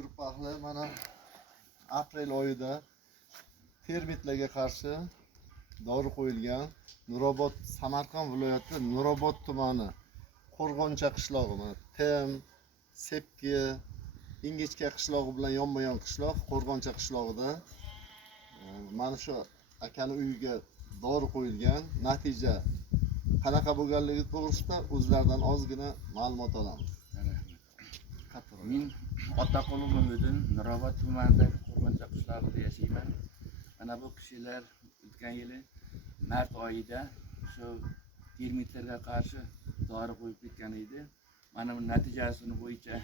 Grup ahli mana aprel oyida termitlarga qarshi dori qo'yilgan. Nurobod, Samarqand viloyati Nurobod tumani Qo'rg'oncha qishlog'i, Tem, Sepki, Ingichka qishlog'i bilan yonma-yon qishloq Qo'rg'oncha qishlog'ida mana shu akani uyiga dori qo'yilgan. Natija qanaqa bo'lganligi to'g'risida o'zlaridan ozgina ma'lumot olamiz. Men Otaqulov Muhiddin Nurobod tumanidagi Qo'rg'oncha qishlog'ida yashayman. Mana bu kishilar o'tgan yili mart oyida shu termitlarga qarshi dori qo'yib ketgan edi. Mana bu natijasini bo'yicha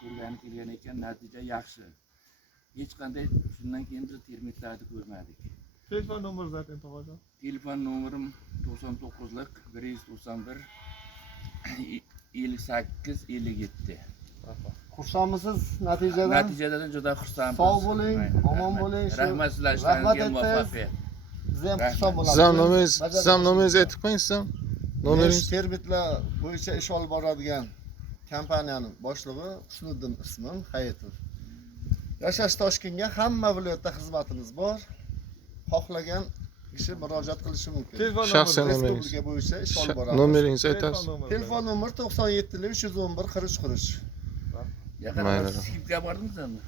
ko'rgani kelgan ekan, natija yaxshi. Hech qanday shundan keyin biz termitlarni ko'rmadik. Telefon nomeri zaten tog'ajon. Telefon nomerim 99lik 191 58 57. Xursandmisiz natijadan? Natijadan juda xursandmiz. Sog' bo'ling, omon bo'ling. Rahmat sizlar ishlaringizga muvaffaqiyat. Siz ham xursand bo'lasiz. Siz ham nomeringizni aytib qo'ying, siz ham. Nomeringiz termitlar bo'yicha ish olib boradigan kompaniyaning boshlig'i Husniddin ismim, Hayitov. Yashash Toshkentga hamma viloyatda xizmatimiz bor. Xohlagan kishi murojaat qilishi mumkin. shaxsiy nomeringiz. Respublika bo'yicha ish olib boramiz. Nomeringizni aytasiz. Telefon nomeri 97 311 43 43. Yaqinda skipga bordingizmi?